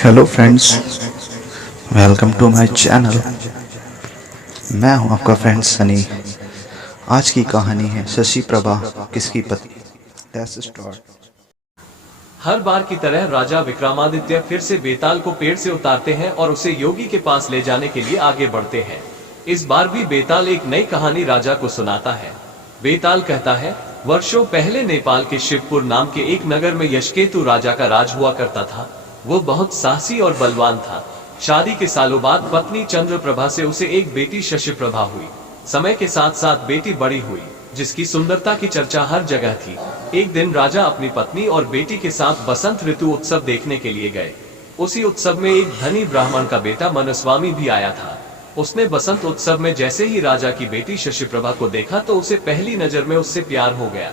Hello friends, welcome to my channel. मैं हूं आपका फ्रेंड सनी। आज की कहानी है शशि प्रभा किसकी पत्नी। Let's start. हर बार की तरह राजा विक्रमादित्य फिर से बेताल को पेड़ से उतारते हैं और उसे योगी के पास ले जाने के लिए आगे बढ़ते हैं। इस बार भी बेताल एक नई कहानी राजा को सुनाता है। बेताल कहता है, वर्षों पहले नेपाल के शिवपुर नाम के एक नगर में यशकेतु राजा का राज हुआ करता था। वो बहुत साहसी और बलवान था। शादी के सालों बाद पत्नी चंद्रप्रभा से उसे एक बेटी शशि प्रभा हुई। समय के साथ साथ बेटी बड़ी हुई, जिसकी सुंदरता की चर्चा हर जगह थी। एक दिन राजा अपनी पत्नी और बेटी के साथ बसंत ऋतु उत्सव देखने के लिए गए। उसी उत्सव में एक धनी ब्राह्मण का बेटा मनस्वामी भी आया था। उसने बसंत उत्सव में जैसे ही राजा की बेटी शशि प्रभा को देखा तो उसे पहली नजर में उससे प्यार हो गया।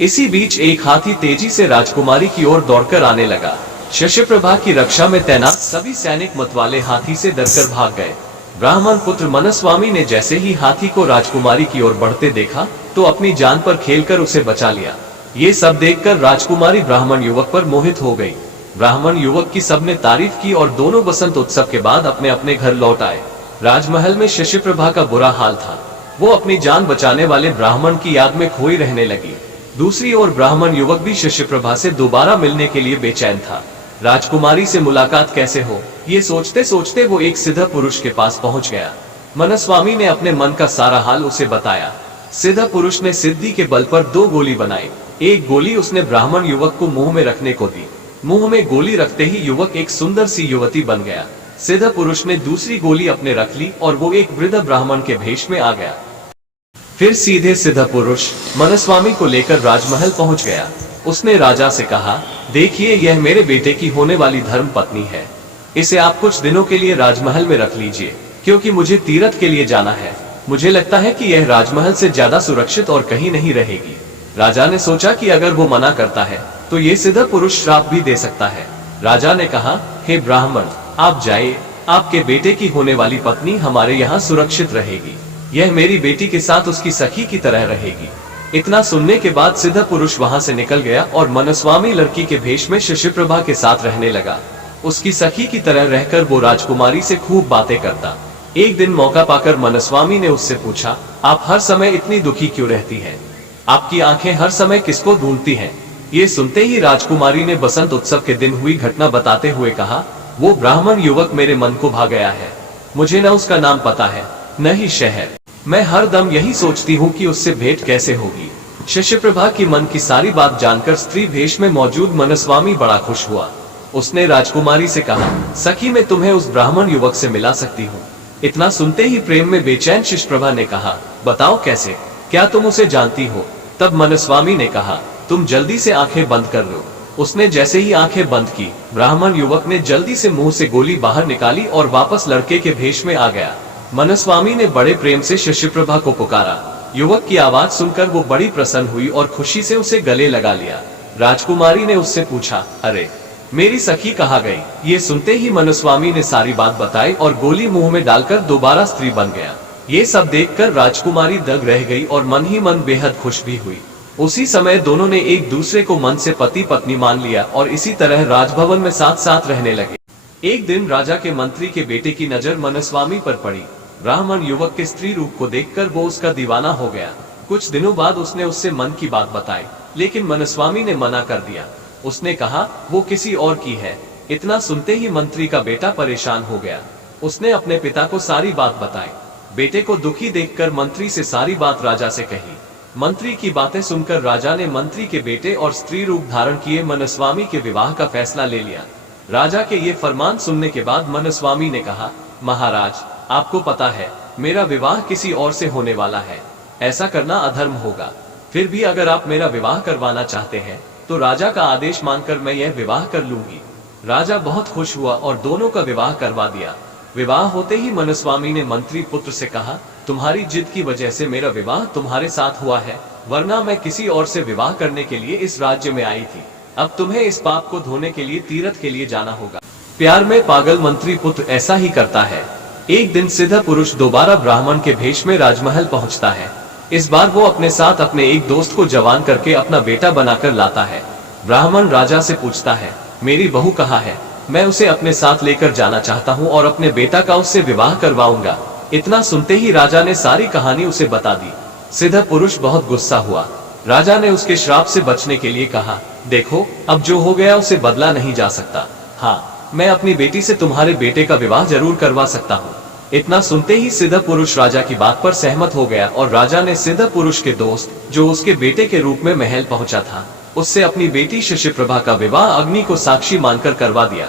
इसी बीच एक हाथी तेजी से राजकुमारी की ओर दौड़कर आने लगा। शशि प्रभा की रक्षा में तैनात सभी सैनिक मतवाले हाथी से डरकर भाग गए। ब्राह्मण पुत्र मनस्वामी ने जैसे ही हाथी को राजकुमारी की ओर बढ़ते देखा तो अपनी जान पर खेलकर उसे बचा लिया। ये सब देखकर राजकुमारी ब्राह्मण युवक पर मोहित हो गई। ब्राह्मण युवक की सबने तारीफ की और दोनों बसंत उत्सव के बाद अपने अपने घर लौट आए। राजमहल में शशि प्रभा का बुरा हाल था। वो अपनी जान बचाने वाले ब्राह्मण की याद में खोई रहने लगी। दूसरी ओर ब्राह्मण युवक भी शशि प्रभा से दोबारा मिलने के लिए बेचैन था। राजकुमारी से मुलाकात कैसे हो, ये सोचते सोचते वो एक सिद्ध पुरुष के पास पहुंच गया। मनस्वामी ने अपने मन का सारा हाल उसे बताया। सिद्ध पुरुष ने सिद्धि के बल पर 2 गोली बनाई। एक गोली उसने ब्राह्मण युवक को मुंह में रखने को दी। मुंह में गोली रखते ही युवक एक सुंदर सी युवती बन गया। सिद्ध पुरुष ने दूसरी गोली अपने रख ली और वो एक वृद्ध ब्राह्मण के भेष में आ गया। फिर सीधे सिद्ध पुरुष मनस्वामी को लेकर राजमहल पहुंच गया। उसने राजा से कहा, देखिए, यह मेरे बेटे की होने वाली धर्म पत्नी है। इसे आप कुछ दिनों के लिए राजमहल में रख लीजिए, क्योंकि मुझे तीर्थ के लिए जाना है। मुझे लगता है कि यह राजमहल से ज्यादा सुरक्षित और कहीं नहीं रहेगी। राजा ने सोचा कि अगर वो मना करता है तो ये सिद्ध पुरुष श्राप भी दे सकता है। राजा ने कहा, हे ब्राह्मण, आप जाइए, आपके बेटे की होने वाली पत्नी हमारे यहाँ सुरक्षित रहेगी। यह मेरी बेटी के साथ उसकी सखी की तरह रहेगी। इतना सुनने के बाद सिद्ध पुरुष वहां से निकल गया और मनस्वामी लड़की के भेष में शशि प्रभा के साथ रहने लगा। उसकी सखी की तरह रहकर वो राजकुमारी से खूब बातें करता। एक दिन मौका पाकर मनस्वामी ने उससे पूछा, आप हर समय इतनी दुखी क्यों रहती हैं? आपकी आंखें हर समय किसको ढूंढती हैं? ये सुनते ही राजकुमारी ने बसंत उत्सव के दिन हुई घटना बताते हुए कहा, वो ब्राह्मण युवक मेरे मन को भा गया है। मुझे न उसका नाम पता है, न ही शहर। मैं हर दम यही सोचती हूँ कि उससे भेंट कैसे होगी। शशि प्रभा की मन की सारी बात जानकर स्त्री भेष में मौजूद मनस्वामी बड़ा खुश हुआ। उसने राजकुमारी से कहा, सखी, मैं तुम्हें उस ब्राह्मण युवक से मिला सकती हूँ। इतना सुनते ही प्रेम में बेचैन शशि प्रभा ने कहा, बताओ कैसे, क्या तुम उसे जानती हो? तब मनस्वामी ने कहा, तुम जल्दी से आंखें बंद कर लो। उसने जैसे ही आंखें बंद की, ब्राह्मण युवक ने जल्दी से मुंह से गोली बाहर निकाली और वापस लड़के के भेष में आ गया। मनस्वामी ने बड़े प्रेम से शशि प्रभा को पुकारा। युवक की आवाज सुनकर वो बड़ी प्रसन्न हुई और खुशी से उसे गले लगा लिया। राजकुमारी ने उससे पूछा, अरे, मेरी सखी कहाँ गई? ये सुनते ही मनस्वामी ने सारी बात बताई और गोली मुंह में डालकर दोबारा स्त्री बन गया। ये सब देखकर राजकुमारी दंग रह गई और मन ही मन बेहद खुश भी हुई। उसी समय दोनों ने एक दूसरे को मन से पति पत्नी मान लिया और इसी तरह राजभवन में साथ साथ रहने लगे। एक दिन राजा के मंत्री के बेटे की नजर मनस्वामी पर पड़ी। ब्राह्मण युवक के स्त्री रूप को देखकर वो उसका दीवाना हो गया। कुछ दिनों बाद उसने उससे मन की बात बताई, लेकिन मनस्वामी ने मना कर दिया। उसने कहा, वो किसी और की है। इतना सुनते ही मंत्री का बेटा परेशान हो गया। उसने अपने पिता को सारी बात बताई। बेटे को दुखी देखकर मंत्री से सारी बात राजा से कही। मंत्री की बातें सुनकर राजा ने मंत्री के बेटे और स्त्री रूप धारण किए मनस्वामी के विवाह का फैसला ले लिया। राजा के ये फरमान सुनने के बाद मनस्वामी ने कहा, महाराज, आपको पता है मेरा विवाह किसी और से होने वाला है। ऐसा करना अधर्म होगा। फिर भी अगर आप मेरा विवाह करवाना चाहते हैं तो राजा का आदेश मानकर मैं यह विवाह कर लूंगी। राजा बहुत खुश हुआ और दोनों का विवाह करवा दिया। विवाह होते ही मनस्वामी ने मंत्री पुत्र से कहा, तुम्हारी जिद की वजह से मेरा विवाह तुम्हारे साथ हुआ है, वरना मैं किसी और से विवाह करने के लिए इस राज्य में आई थी। अब तुम्हें इस पाप को धोने के लिए तीर्थ के लिए जाना होगा। प्यार में पागल मंत्री पुत्र ऐसा ही करता है। एक दिन सिद्ध पुरुष दोबारा ब्राह्मण के भेष में राजमहल पहुंचता है। इस बार वो अपने साथ अपने एक दोस्त को जवान करके अपना बेटा बनाकर लाता है। ब्राह्मण राजा से पूछता है, मेरी बहू कहाँ है? मैं उसे अपने साथ लेकर जाना चाहता हूँ और अपने बेटा का उससे विवाह करवाऊंगा। इतना सुनते ही राजा ने सारी कहानी उसे बता दी। सिद्ध पुरुष बहुत गुस्सा हुआ। राजा ने उसके श्राप से बचने के लिए कहा, देखो अब जो हो गया उसे बदला नहीं जा सकता। हाँ, मैं अपनी बेटी से तुम्हारे बेटे का विवाह जरूर करवा सकता हूँ। इतना सुनते ही सिद्ध पुरुष राजा की बात पर सहमत हो गया और राजा ने सिद्ध पुरुष के दोस्त, जो उसके बेटे के रूप में महल पहुंचा था, उससे अपनी बेटी शिशिप्रभा का विवाह अग्नि को साक्षी मानकर करवा दिया।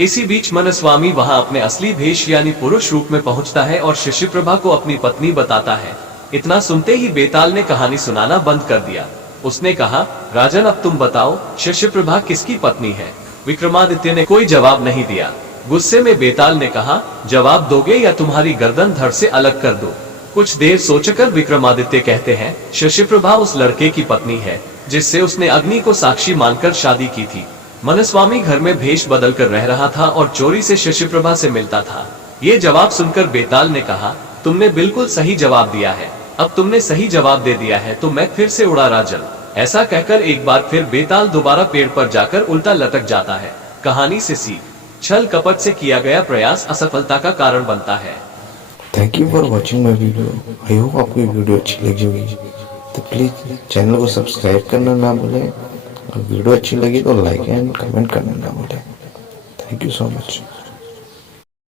इसी बीच मनस्वामी वहां अपने असली भेष यानी पुरुष रूप में पहुंचता है और शिशिप्रभा को अपनी पत्नी बताता है। इतना सुनते ही बेताल ने कहानी सुनाना बंद कर दिया। उसने कहा, राजन अब तुम बताओ शिशिप्रभा किसकी पत्नी है? विक्रमादित्य ने कोई जवाब नहीं दिया। गुस्से में बेताल ने कहा, जवाब दोगे या तुम्हारी गर्दन धड़ से अलग कर दो। कुछ देर सोचकर विक्रमादित्य कहते हैं, शिशिप्रभा उस लड़के की पत्नी है जिससे उसने अग्नि को साक्षी मानकर शादी की थी। मनस्वामी घर में भेष बदल कर रह रहा था और चोरी से शिशिप्रभा से मिलता था। ये जवाब सुनकर बेताल ने कहा, तुमने बिल्कुल सही जवाब दिया है। अब तुमने सही जवाब दे दिया है तो मैं फिर से उड़ा राजन। ऐसा कहकर एक बार फिर बेताल दोबारा पेड़ पर जाकर उल्टा लटक जाता है। कहानी से सीख, छल कपट से किया गया प्रयास असफलता का कारण बनता है। Thank you for watching my video. I hope आपको ये वीडियो अच्छी लगी होगी, तो प्लीज़ चैनल को सब्सक्राइब करना ना भूलें और वीडियो अच्छी लगी तो लाइक एंड कमेंट करना ना भूलें। Thank you so much.